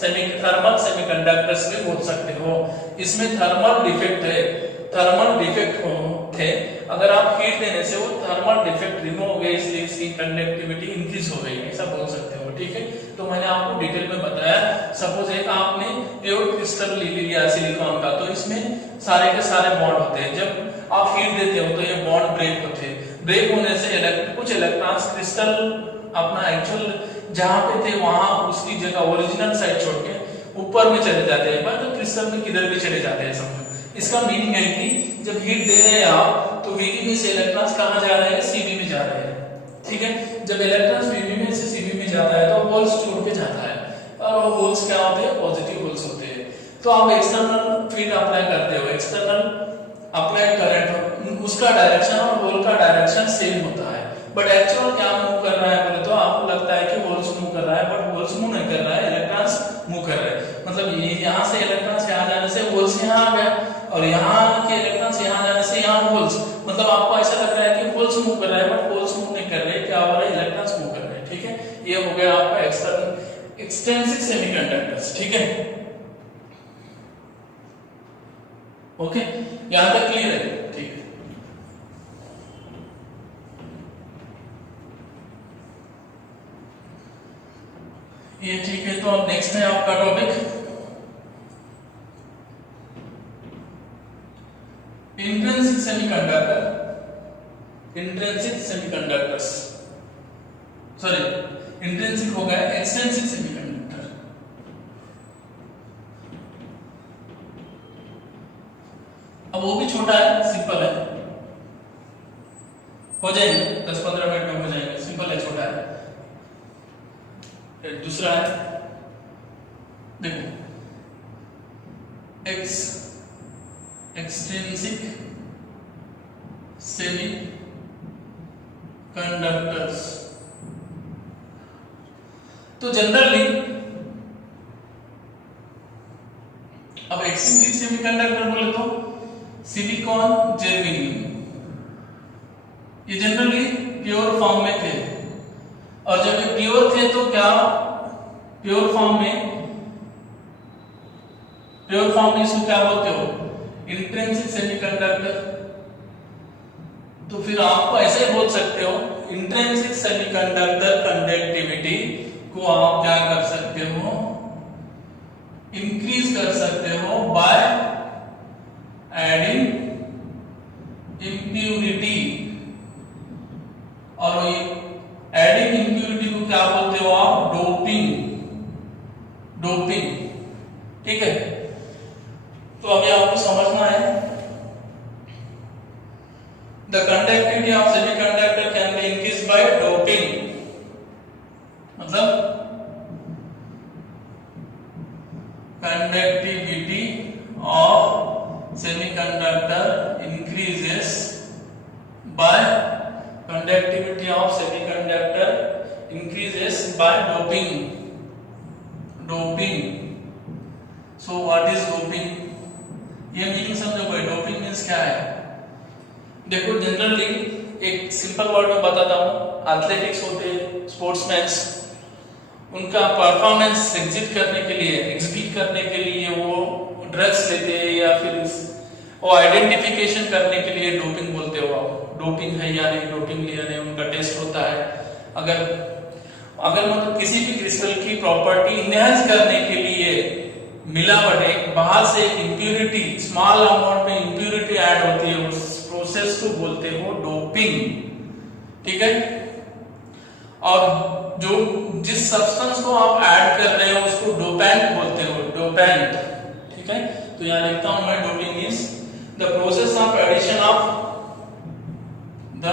सेमीकंडक्टर्स भी बोल सकते हो। इसमें थर्मल डिफेक्ट थे, अगर आप हीट देने से वो थर्मल डिफेक्ट रिमूव हो गए, इसलिए इसकी कंडक्टिविटी इंक्रीज हो गई, ऐसा बोल सकते हो। ठीक है, तो मैंने आपको डिटेल में बताया। सपोज एक आपने प्योर क्रिस्टल ले लिया सिलिकॉन का, तो इसमें सारे के सारे बॉन्ड होते हैं। जब आप हीट देते हो तो ये बॉन्ड ब्रेक होते हैं। ब्रेक होने से कुछ इलेक्ट्रॉन्स क्रिस्टल अपना एक्चुअल जहां पे थे वहां उसकी जगह ओरिजिनल साइड छोड़ के ऊपर में चले जाते हैं, तो क्रिस्टल में किधर भी चले जाते हैं, समझो। इसका मीनिंग है कि जब हीट दे रहे हैं आप तो VV में से इलेक्ट्रॉन्स कहां जा रहे हैं, CV में जा रहे हैं। ठीक है, जब इलेक्ट्रॉन्स VV में से CV में जाता है तो होल्स छोड़ के जाता है, और वो होल्स क्या होते हैं, पॉजिटिव होल्स होते हैं। तो आप एक्सटर्नल फील्ड अप्लाई करते हो, एक्सटर्नल अप्लाई करंट, उसका डायरेक्शन और होल का डायरेक्शन सेम होता है, बट एक्चुअल क्या मूव कर रहा है बोले तो आपको लगता है कि होल्स मूव कर रहा है, बट होल्स मूव नहीं कर रहा है, इलेक्ट्रॉन्स मूव कर रहे हैं। मतलब ये यहाँ से इलेक्ट्रॉन्स यहाँ जाने से होल्स यहाँ आ गया, और यहाँ के इलेक्ट्रॉन्स यहाँ जाने से यहाँ होल्स, मतलब आपको ऐसा लग रहा है कि होल्स मूव कर रहा है, बट होल्स मूव नहीं कर रहे, क्या हो रहा है, इलेक्ट्रॉन्स मूव कर रहे हैं। ठीक है, ये हो गया आपका एक्सट्रिंसिक सेमीकंडक्टर्स। ठीक है, ओके, यहां तक क्लियर है? ठीक है, ये ठीक है। तो अब नेक्स्ट है आपका topic intrinsic semiconductors, sorry intrinsic हो गया एक्सट्रिंसिक सेमीकंडक्टर। अब वो भी छोटा है, सिंपल है, हो जाएंगे 10-15 मिनट में हो जाएंगे, सिंपल है, छोटा है। दूसरा है, देखो एक्सट्रिंसिक सेमीकंडक्टर्स। तो जनरली अब एक्सट्रिंसिक सेमीकंडक्टर बोले तो सिलिकॉन, जर्मेनियम, ये जनरली प्योर फॉर्म में थे, और जब ये प्योर थे तो क्या प्योर फॉर्म में इसको क्या बोलते हो, इंट्रिंसिक सेमीकंडक्टर। तो फिर आपको ऐसे बोल सकते हो, इंट्रिंसिक सेमीकंडक्टर कंडक्टिविटी को आप क्या कर सकते हो, इंक्रीज कर सकते हो बाय एडिंग इम्प्यूरिटी। और एडिंग इम्प्यूरिटी को क्या बोलते हो आप, डोपिंग। ठीक है, तो अभी आपको समझना है, the conductivity of semiconductor can be increase by doping. मतलब conductivity of semiconductor increases by doping. So what is doping, ये मीनिंग समझो भाई। डोपिंग मींस क्या है, देखो जनरली एक सिंपल वर्ड में बताता हूँ। एथलेटिक्स होते हैं, स्पोर्ट्समैन, उनका परफॉर्मेंस एग्जिट करने के लिए वो ड्रग्स लेते हैं, या फिर वो आइडेंटिफिकेशन करने के लिए डोपिंग बोलते हो आप। डोपिंग है या नहीं, डोपिंग लिया नहीं, उनका टेस्ट होता है। अगर मतलब किसी भी क्रिस्टल की प्रॉपर्टी इनहैंस करने के लिए मिलावट, एक बाहर से इम्प्यूरिटी, स्मॉल अमाउंट में इम्प्यूरिटी ऐड होती है, उस प्रोसेस को बोलते हो डोपिंग। ठीक है, और जिस सब्सटेंस को आप ऐड कर रहे हो उसको डोपेंट बोलते हो, डोपेंट। ठीक है, तो यहां लिखता हूं मैं, doping is the process of addition of the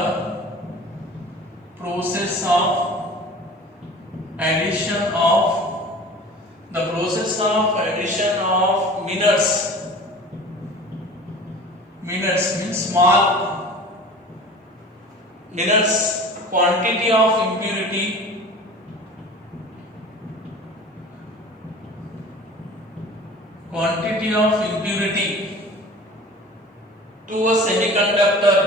process of addition of minutes means small minutes quantity of impurity to a semiconductor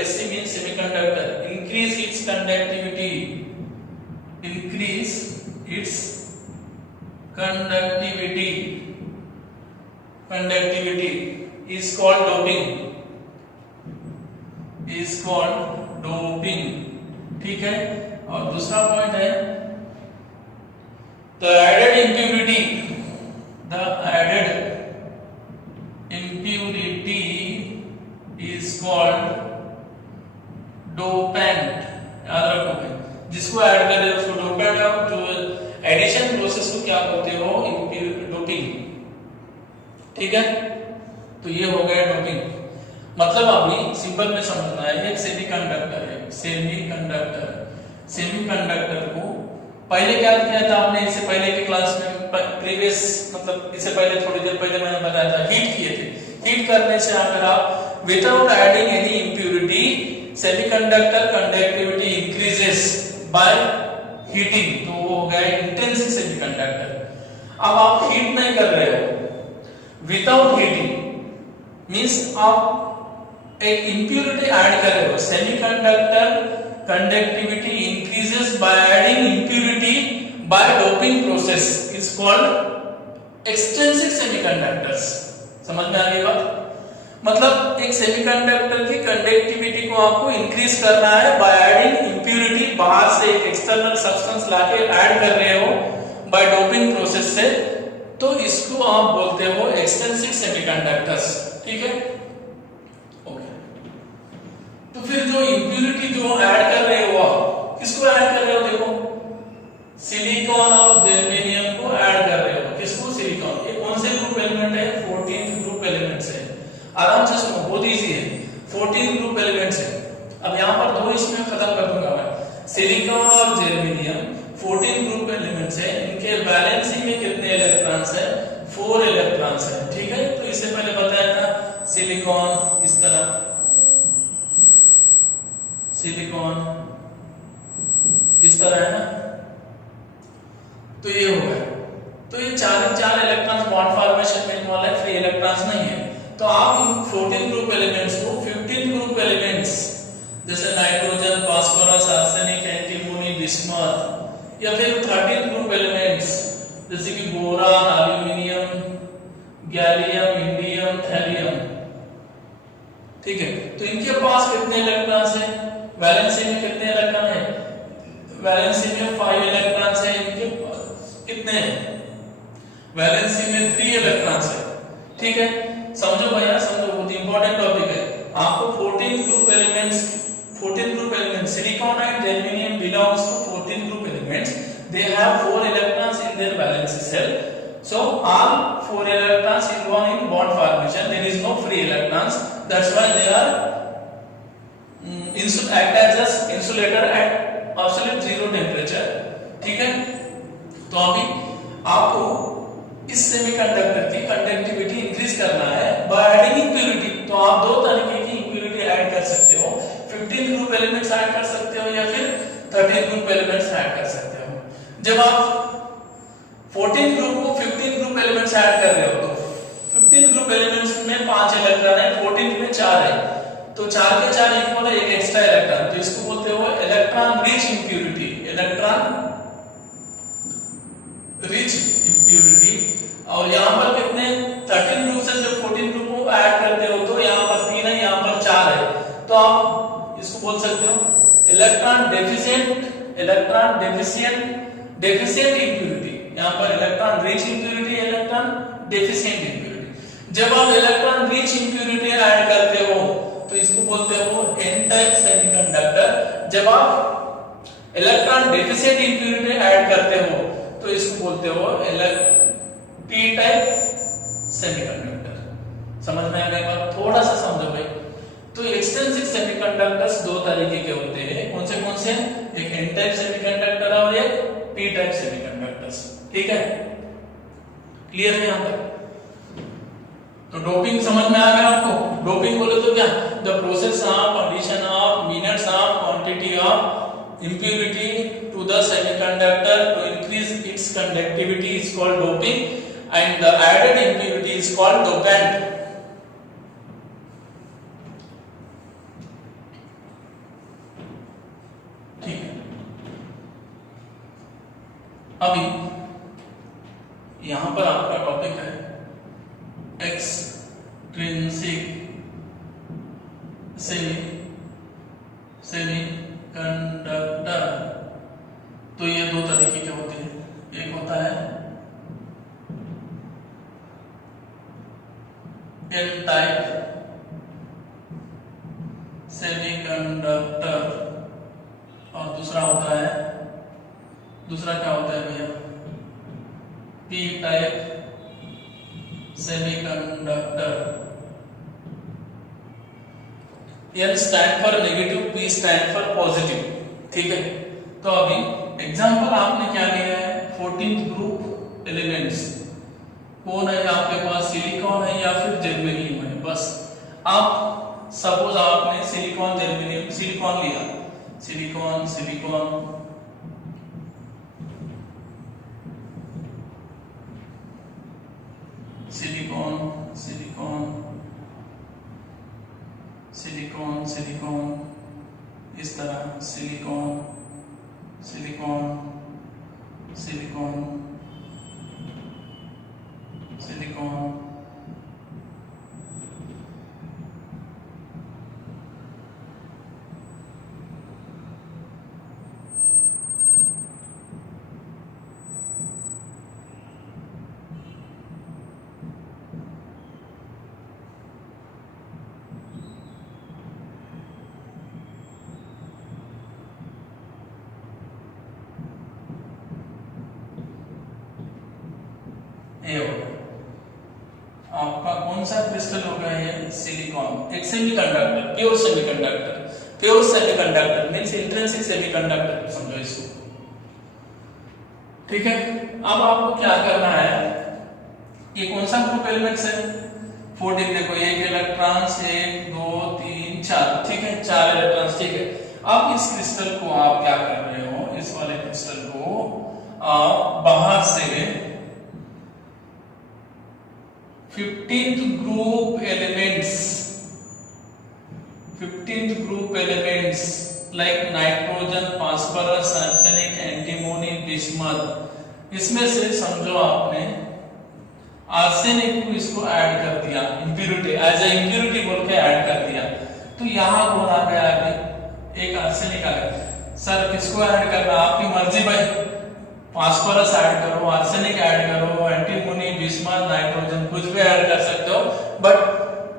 SC means semiconductor, increase its conductivity is called doping, ठीक है। और दूसरा point है the added impurity is called dopant, याद रखो भाई, जिसको add कर रहे हो उसको डोपेंट, और जो एडिशन प्रोसेस को क्या बोलते हो, डोपिंग, ठीक है। तो ये हो गया डोपिंग। मतलब अभी सिंपल में समझना है, एक सेमीकंडक्टर को पहले क्या किया था आपने, इससे पहले की क्लास में प्रीवियस मतलब इससे पहले थोड़ी देर पहले मैंने बताया था, हीट किए थे। हीट करने से अगर आप without adding any impurity semiconductor conductivity increases by heating, तो वो हो गया इंटेंसिव सेमीकंडक्टर। अब आप हीट नहीं कर रहे हो, विदाउट हीटिंग मींस आप एक इंप्योरिटी ऐड कर रहे हो, semiconductor conductivity increases by adding impurity by doping process is called extrinsic semiconductors। समझ में आ गई बात? मतलब एक सेमीकंडक्टर की कंडक्टिविटी को आपको इंक्रीज करना है by adding impurity, बाहर से एक एक्सटर्नल सब्सटेंस लाके ऐड कर रहे हो by doping process से, तो इसको आप बोलते हो extrinsic semiconductors, ठीक है। तो फिर जो इंप्योरिटी जो ऐड कर रहे हो आप, किसको ऐड कर रहे हो, देखो सिलिकॉन और जर्मेनियम को ऐड कर रहे हो। किसको? सिलिकॉन। ये कौन से ग्रुप एलिमेंट है? 14th ग्रुप एलिमेंट है। आराम से सुनो, बहुत इजी है, 14 ग्रुप एलिमेंट है। अब यहाँ पर दो इसमें खत्म कर दूंगा मैं, सिलिकॉन और जर्मेनियम 14 ग्रुप एलिमेंट है। इनके वैलेंसी में कितने इलेक्ट्रॉन्स है? 4 इलेक्ट्रॉन्स है, ठीक है। तो इससे पहले बताया था सिलिकॉन इस तरह, सिलिकॉन इस तरह है ना, तो ये हो गया। तो ये 4 इलेक्ट्रॉन्स बॉन्ड फॉर्मेशन में इन्वॉल्व है, फ्री इलेक्ट्रॉन्स नहीं है। तो आप इन 14 ग्रुप एलिमेंट्स को 15 ग्रुप एलिमेंट्स जैसे nitrogen, phosphorus, arsenic, antimony, bismuth, या फिर 13 ग्रुप एलिमेंट्स जैसे कि boron, aluminium, gallium, indium, thallium, ठीक है। तो इनके पास कितने इलेक्ट्रॉन्स हैं? वैलेंसी में कितने इलेक्ट्रॉन है? वैलेंसी में 5 इलेक्ट्रॉन्स है। इनके पास कितने हैं? वैलेंसी में 3 इलेक्ट्रॉन्स है, ठीक है। समझो भैया, समझो, बहुत इंपॉर्टेंट टॉपिक है। आपको 14 group elements silicon and germanium belongs to 14 group elements, they have 4 electrons in their valency shell, so all 4 electrons involved in bond formation, there is no free electrons, that's why they are act as a insulator at absolute zero temperature, ठीक है। तो अभी आपको इस semiconductor की conductivity increase करना है by adding impurity. तो आप दो तरीके की इंप्योरिटी ऐड कर सकते हो, 15 ग्रुप एलिमेंट्स ऐड कर सकते हो या फिर 13 ग्रुप एलिमेंट्स ऐड कर सकते हो। जब आप 14 ग्रुप को 15 ग्रुप एलिमेंट्स ऐड कर रहे हो, तो 15 ग्रुप एलिमेंट्स में 5 इलेक्ट्रॉन है, 14 में 4 है, तो 4 के 4 इक्वल है एक एक्स्ट्रा इलेक्ट्रॉन, तो इसको बोलते हो इलेक्ट्रॉन रिच इंप्योरिटी, और यहाँ पर कितने 13 ग्रुप से जब 14 ग्रुप को ऐड करते हो तो यहाँ पर 3 है, यहाँ पर 4 है, तो आप इसको बोल सकते हो इलेक्ट्रॉन डेफिशिएंट इंप्योरिटी। यहाँ पर electron rich impurity, electron deficient impurity. जब आप इलेक्ट्रॉन रिच इंप्योरिटी ऐड करते हो तो इसको बोलते हो एन टाइप सेमीकंडक्टर। जब आप इलेक्ट्रॉन डेफिशिएंट इंप्योरिटी ऐड करते हो तो इसको बोलते हो पी टाइप सेमीकंडक्टर। समझ में आ गया बात? थोड़ा सा समझो भाई। तो एक्सट्रिंसिक सेमीकंडक्टर्स दो तरीके के होते हैं, कौन से? एक एन टाइप सेमीकंडक्टर और एक पी टाइप सेमीकंडक्टर्स। ठीक है, क्लियर है यहां तक? तो डोपिंग समझ में आ गया आपको? डोपिंग बोले तो क्या? The process of addition of minutes of quantity of impurity to the semiconductor to increase its conductivity is called doping, and the added impurity is called dopant. ठीक है, अभी यहां पर आपका टॉपिक है एक्सट्रिंसिक सेमीकंडक्टर। तो ये दो तरीके के होते हैं, एक होता है एन टाइप सेमीकंडक्टर और दूसरा क्या होता है भैया? P type semiconductor. N stand for negative, P stand for positive. ठीक है, तो अभी एग्जांपल आपने क्या लिया है? 14th ग्रुप एलिमेंट्स कौन है आपके पास? सिलिकॉन है या फिर जर्मेनियम है? बस आप सपोज आपने सिलिकॉन जर्मेनियम सिलिकॉन लिया, सिलिकॉन इस तरह सिलिकॉन आपका कौन सा क्रिस्टल होगा? ये सिलिकॉन। एक semiconductor, pure semiconductor means intrinsic semiconductor समझो इसको। ठीक है, अब आपको क्या करना है? ये कौन सा ग्रुप एलिमेंट्स है? 14। देखो, एक इलेक्ट्रॉन्स, 1 2 3 4। ठीक है, 4 इलेक्ट्रॉन्स। ठीक है, अब इस क्रिस्टल को आप क्या कर रहे हो? इस वाले क्रिस्टल को आप बाहर से 15th group elements like nitrogen, phosphorus, arsenic, antimony, bismuth, इसमें से समझो आपने आर्सेनिक को इसको ऐड कर दिया, इंप्योरिटी एज ए इंप्योरिटी बोल के ऐड कर दिया। तो यहां कौन आ गया? अभी एक आर्सेनिक आ गया। सर किसको ऐड करना? आपकी मर्जी भाई, फास्फोरस ऐड करो, आर्सेनिक ऐड करो, एंटीमोनी, बिस्मथ, नाइट्रोजन, कुछ भी ऐड कर सकते हो, बट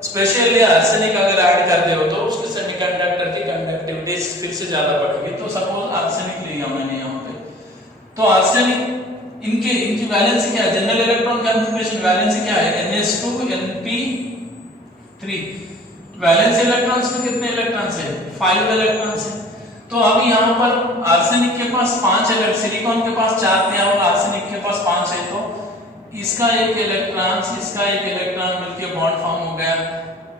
स्पेशली आर्सेनिक अगर ऐड करते हो तो उसके सेमीकंडक्टर की कंडक्टिविटी फिर से ज्यादा बढ़ेगी। तो सपोज आर्सेनिक लिया मैंने यहाँ पे, तो आर्सेनिक इनकी वैलेंसी क्या है? जनरल इलेक्ट्रॉन कन्फर्मेशन वैलेंसी क्या है? NH2 Np3। वैलेंस इलेक्ट्रॉन्स में कितने इलेक्ट्रॉन्स है? 5 इलेक्ट्रॉन्स है। तो अब यहाँ पर आर्सेनिक के पास 5 है, सिलिकॉन के पास 4 थे और आर्सेनिक के पास 5 है। तो इसका एक इलेक्ट्रॉन मिलके बॉन्ड फॉर्म हो गया,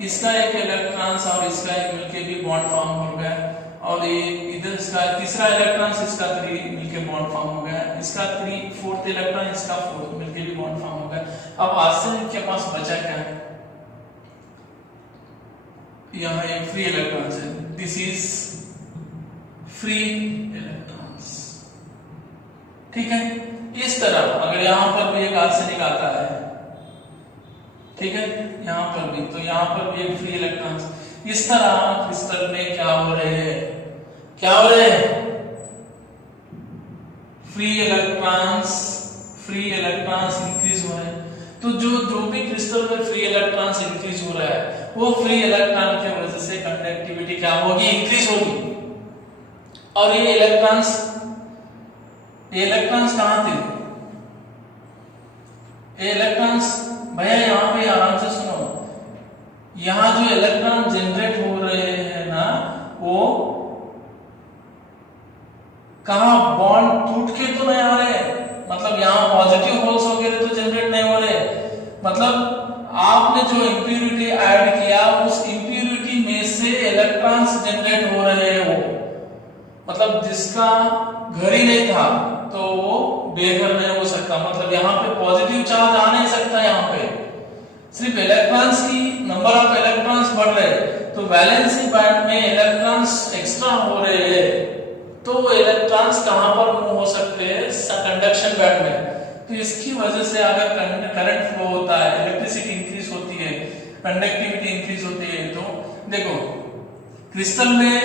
इसका एक इलेक्ट्रॉन और इसका एक मिलके भी बॉन्ड फॉर्म हो गया, और ये इधर इसका तीसरा इलेक्ट्रॉन इसका 3 मिलके बॉन्ड फॉर्म हो गया, इसका 4th इलेक्ट्रॉन इसका 4th मिलके भी बॉन्ड फॉर्म हो गया। अब आर्सेनिक के पास बचा क्या है? यहाँ एक फ्री इलेक्ट्रॉन है, दिस इज फ्री इलेक्ट्रॉन्स। ठीक है, इस तरह अगर यहां पर भी एक आर्सेनिक आता है, ठीक है, यहां पर भी, तो यहां पर भी एक फ्री इलेक्ट्रॉन्स। इस तरह क्रिस्टल में क्या हो रहे हैं? फ्री इलेक्ट्रॉन्स इंक्रीज हो रहे हैं। तो जो भी क्रिस्टल में फ्री इलेक्ट्रॉन्स इंक्रीज हो रहा है, वो फ्री इलेक्ट्रॉन की वजह से कंडक्टिविटी क्या होगी? इंक्रीज होगी। और ये इलेक्ट्रॉन्स कहां थे? ये इलेक्ट्रॉन्स भैया यहाँ पे आराम से सुनो, यहाँ जो इलेक्ट्रॉन जनरेट हो रहे हैं ना, वो कहाँ बॉन्ड टूट के तो नहीं आ रहे, मतलब यहाँ पॉजिटिव होल्स वगैरह तो जनरेट नहीं हो रहे, मतलब आपने जो इंप्यूरिटी ऐड किया उस इंप्यूरिटी में से इलेक्ट्रॉन्स जनरेट हो रहे हैं, वो मतलब जिसका घर ही नहीं था तो वो बेघर नहीं हो सकता, मतलब यहाँ पे पॉजिटिव चार्ज आ नहीं सकता। यहाँ पे सिर्फ इलेक्ट्रॉन्स की नंबर ऑफ इलेक्ट्रॉन्स बढ़ रहे, तो वैलेंसी बैंड में इलेक्ट्रॉन्स एक्स्ट्रा हो रहे हैं, तो वो इलेक्ट्रॉन्स कहां पर मूव हो सकते हैं, कंडक्शन बैंड में। तो इसकी वजह से अगर करंट फ्लो होता है, इलेक्ट्रिसिटी इंक्रीज होती है, कंडक्टिविटी इंक्रीज होती है, तो देखो क्रिस्टल में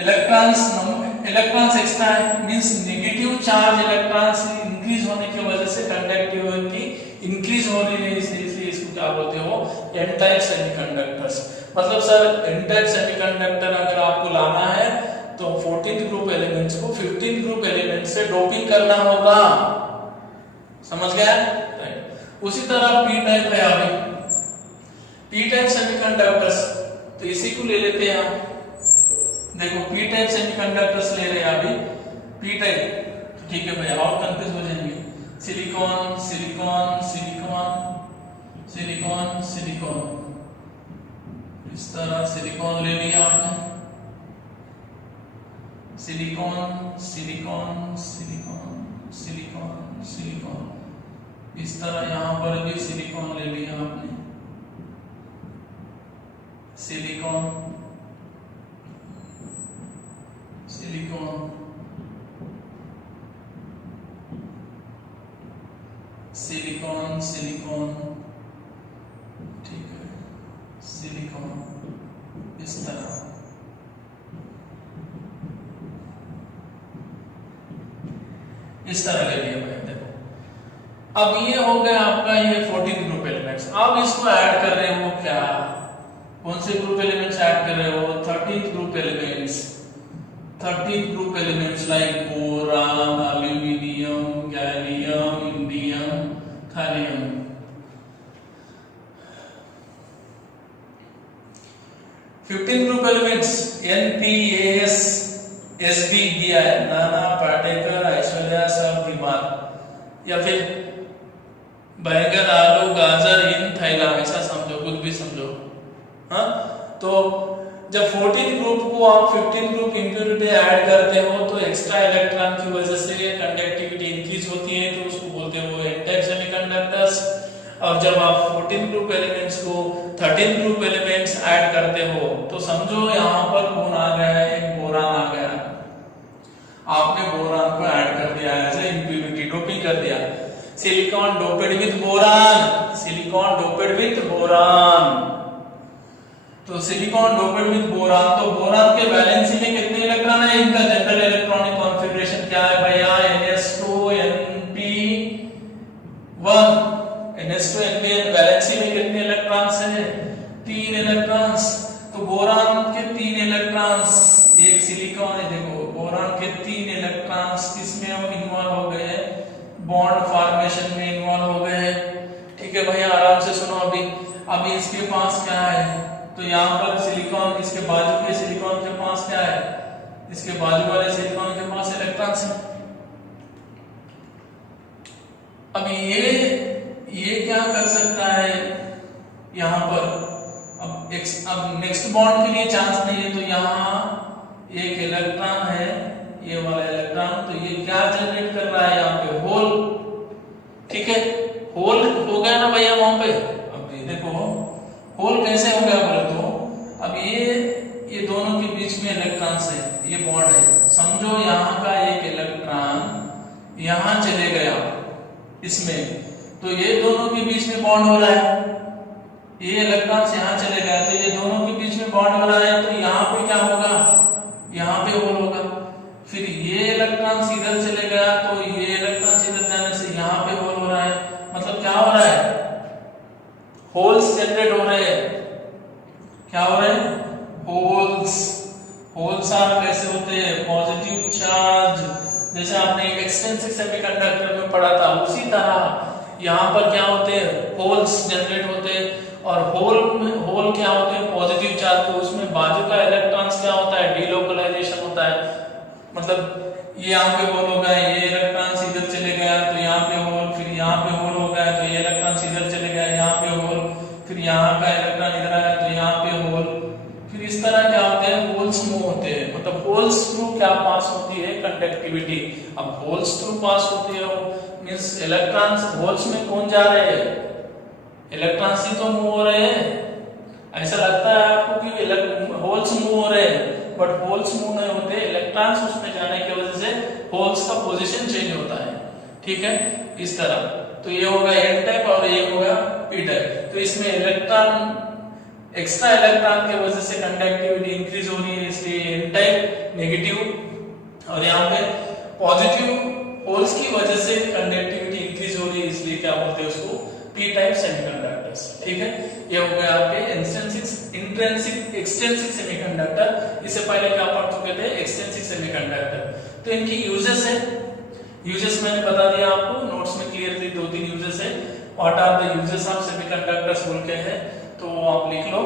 इलेक्ट्रॉन्स एक्स्ट्रा है, means negative charge electrons increase होने की वजह से कंडक्टिविटी इंक्रीज हो रही है, इसलिए इसको क्या बोलते हो, एन टाइप सेमीकंडक्टर्स। मतलब सर एन टाइप सेमीकंडक्टर अगर आपको लाना है तो 14th ग्रुप एलिमेंट्स को 15th ग्रुप एलिमेंट से डोपिंग करना होगा, समझ गया? उसी तरह पी टाइप है, अभी पी टाइप सेमीकंडक्टर्स, तो इसी को ले लेते हैं हम। देखो पी टाइप सेमीकंडक्टर्स ले रहे हैं अभी, पी टाइप, ठीक है भैया, और कंफ्यूज हो जाएंगे। Silicon silicon silicon silicon silicon, इस तरह सिलिकॉन ले लिया आपने, silicon silicon silicon silicon silicon, इस तरह यहां पर भी सिलिकॉन ले लिया आपने, सिलिकॉन सिलिकॉन सिलिकॉन सिलिकॉन, ठीक है, सिलिकॉन, इस तरह ले लिया भाई। देखो अब ये हो गया आपका ये 14 ग्रुप एलिमेंट्स। अब इसको ऐड कर रहे हो, क्या कौन से ग्रुप एलिमेंट्स ऐड कर रहे हो, 13th group elements, 13th group elements like boron, aluminium, gallium, indium, thallium. Fifteen group elements NPAS SB दिया है, नाना पाटेकर, ऐश्वर्या सब बीमार, या फिर बैंगन, आलू, गाजर, इन, थैला, ऐसा समझो, कुछ भी समझो। हाँ, तो जब 14th ग्रुप को आप 15th ग्रुप इंप्यूरिटी ऐड करते हो तो एक्स्ट्रा इलेक्ट्रॉन की वजह से कंडक्टिविटी इंक्रीज होती है, तो उसको बोलते हो एन टाइप सेमीकंडक्टर्स। और जब आप 14th ग्रुप एलिमेंट्स को 13th ग्रुप एलिमेंट्स ऐड करते हो तो समझो यहाँ पर कौन आ गया है, बोरान आ गया। आपने बोरान को ऐड कर दिया एज ए इंप्यूरिटी, डोपिंग कर दिया। Silicon doped with boron, silicon doped with boron, तो सिलिकॉन डोपेड विद बोरान, तो बोरान के वैलेंसी में कितने इलेक्ट्रॉन है, इनका जनरल इलेक्ट्रॉनिक कॉन्फ़िगरेशन क्या है भैया, NS2NP1 वैलेंसी में कितने इलेक्ट्रॉन्स हैं, 3 इलेक्ट्रॉन्स। तो बोरान के 3 इलेक्ट्रॉन्स, एक सिलिकॉन है, देखो बोरान के 3 इलेक्ट्रॉन्स किसमें इन्वॉल्व हो गए हैं, बॉन्ड फॉर्मेशन में इन्वॉल्व हो गए हैं। ठीक है भैया, आराम से सुनो। अभी इसके पास क्या है, तो यहाँ पर सिलिकॉन, इसके बाजू के सिलिकॉन के पास क्या है, इसके बाजू वाले सिलिकॉन के पास इलेक्ट्रॉन्स हैं। अब ये क्या कर सकता है यहाँ पर, अब नेक्स्ट बॉन्ड के लिए चांस नहीं है, तो यहाँ एक इलेक्ट्रॉन है, ये वाला इलेक्ट्रॉन, तो ये क्या जनरेट कर रहा है यहाँ पे, होल। ठीक है, होल हो गया ना भैया वहां पे। अब ये देखो होल कैसे हो गया बोले तो, अब ये दोनों के बीच में इलेक्ट्रॉन्स है, ये बॉन्ड है, समझो यहाँ का एक इलेक्ट्रॉन यहाँ चले गया इसमें, तो ये दोनों के बीच में बॉन्ड हो रहा है, ये इलेक्ट्रॉन्स यहाँ चले गए तो ये दोनों के बीच में बॉन्ड हो रहा है, तो यहाँ पे क्या होगा, यहाँ पे होल होगा। फिर ये इलेक्ट्रॉन्स इधर चले गया तो ये इलेक्ट्रॉन्स इधर जाने से यहाँ पे होल हो रहा है, मतलब क्या हो रहा है, होल्स जनरेट हो रहे हैं। क्या हो रहे हैं, होल्स आर कैसे होते हैं, पॉजिटिव चार्ज, जैसे आपने एक्सट्रिंसिक सेमीकंडक्टर में पढ़ा था, उसी तरह यहाँ पर क्या होते हैं, होल्स जनरेट होते हैं। और होल होल क्या होते हैं पॉजिटिव चार्ज, तो उसमें बाजू का इलेक्ट्रॉन्स क्या होता है डीलोकलाइजेशन होता है, मतलब ये यहाँ पे होल हो गया, ये इलेक्ट्रॉन्स इधर चले गया तो यहाँ पे होल, फिर यहाँ पे होल हो गया तो ये इलेक्ट्रॉन्स इधर चले गया यहाँ पे होल, फिर यहाँ का इलेक्ट्रॉन इधर आया तो यहाँ पे होल, फिर इस तरह क्या होते हैं होल्स मूव होते हैं, मतलब होल्स थ्रू क्या पास होती है कंडक्टिविटी। अब होल्स थ्रू पास होती है मींस इलेक्ट्रॉन्स होल्स में कौन जा रहे हैं, इलेक्ट्रॉन्स ही तो मूव हो रहे हैं। ऐसा लगता है आपको कि होल्स मूव हो रहे हैं, बट होल्स मूव नहीं होते, इलेक्ट्रॉन्स उसमें जाने की वजह से होल्स का पोजीशन चेंज होता है, ठीक है इस तरह। तो ये होगा एन टाइप और ये होगा पी टाइप। तो इसमें इलेक्ट्रॉन एक्स्ट्रा इलेक्ट्रॉन की वजह से कंडक्टिविटी इंक्रीज हो रही है, इसलिए एन टाइप नेगेटिव, और यहाँ पे पॉजिटिव होल्स की वजह से कंडक्टिविटी इंक्रीज हो रही है, इसलिए क्या बोलते हैं उसको पी टाइप सेमीकंडक्टर्स, ठीक है। ये हो गया आपके इंट्रिंसिक एक्सटेंसिक सेमीकंडक्टर। इससे पहले क्या पढ़ चुके थे एक्सटेंसिक सेमीकंडक्टर। तो इनकी यूजेस है, यूजेस मैंने बता दिया आपको नोट्स में क्लियरली, 2-3 यूजेस है। What are the uses of semiconductors बोल के है, तो आप लिख लो,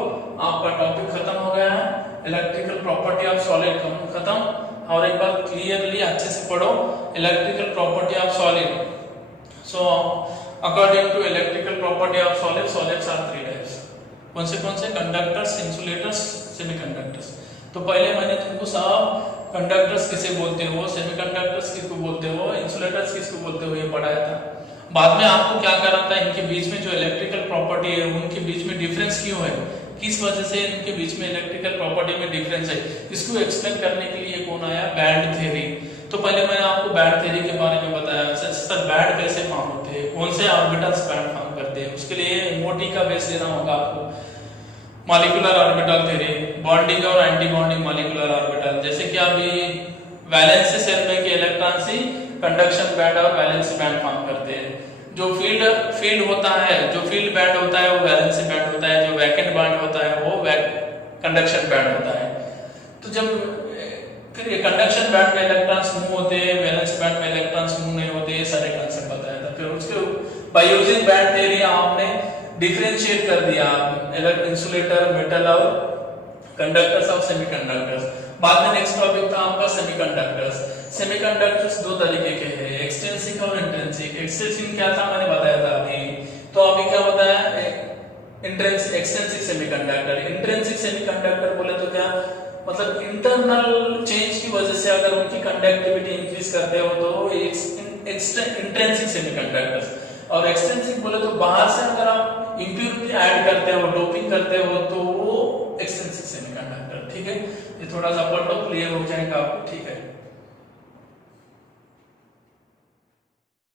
आपका टॉपिक खत्म हो गया है। इलेक्ट्रिकल प्रॉपर्टी ऑफ सॉलिड खत्म, और एक बार क्लियरली अच्छे से पढ़ो electrical property of solid. So according to electrical property of solids are 3 types. कौन से कंडक्टर्स, इंसुलेटर्स, सेमीकंडक्टर्स। तो पहले मैंने तुमको सब कंडक्टर्स किसे बोलते हो, सेमीकंडक्टर्स किसको बोलते हो, इंसुलेटर्स किसको बोलते हो ये पढ़ाया था। बाद में आपको क्या करना था, इनके बीच में जो इलेक्ट्रिकल प्रॉपर्टी है उनके बीच में डिफरेंस क्यों है, किस वजह से इनके बीच में इलेक्ट्रिकल प्रॉपर्टी में डिफरेंस है, इसको एक्सप्लेन करने के लिए कौन आया, बैंड थ्योरी। तो पहले मैंने आपको बैंड थ्योरी के बारे में बताया, सर बैंड कैसे फॉर्म होते हैं, कौन से ऑर्बिटल्स बैंड फॉर्म करते हैं, उसके लिए एमओटी का बेस लेना होगा आपको। मॉलिक्यूलर ऑर्बिटल थ्योरी, बॉन्डिंग और एंटी बॉन्डिंग मॉलिक्यूलर ऑर्बिटल, जैसे कि अभी वैलेंसी शेल में के इलेक्ट्रॉन से कंडक्शन बैंड और वैलेंसी बैंड फॉर्म करते हैं। जो फील्ड होता है, जो फील्ड बैंड होता है वो वैलेंसी बैंड होता है, जो वैकेंट बैंड होता है वो कंडक्शन बैंड होता है। तो जब फिर कंडक्शन बैंड में इलेक्ट्रॉन्स मूव होते हैं, वैलेंसी बैंड में इलेक्ट्रॉन्स मूव नहीं होते, ये सारे कांसेप्ट बताया था। फिर उसके बाय यूजिंग बैंड थ्योरी आपने डिफरेंशिएट कर दिया इंसुलेटर, मेटल और कंडक्टर्स और सेमीकंडक्टर्स। बाद में नेक्स्ट टॉपिक था आपका सेमीकंडक्टर्स। सेमीकंडक्टर्स 2 तरीके के हैं, एक्सटेंसिक और इंट्रिंसिक। एक्सटेंसिक क्या था मैंने बताया था अभी, तो अभी क्या होता है एक्सटेंसिक सेमीकंडक्टर। इंट्रिंसिक सेमीकंडक्टर बोले तो क्या मतलब इंटरनल चेंज की वजह से अगर उनकी कंडक्टिविटी इंक्रीज करते हो तो इंट्रिंसिक सेमीकंडक्टर्स। और एक्सटेंसिक बोले तो बाहर से अगर आप इंप्योरिटी ऐड करते हो, डोपिंग करते हो, तो वो एक्सटेंसिक सेमीकंडक्टर, ठीक है। ये थोड़ा सा पढ़ लो, क्लियर हो जाएगा आपको, ठीक है।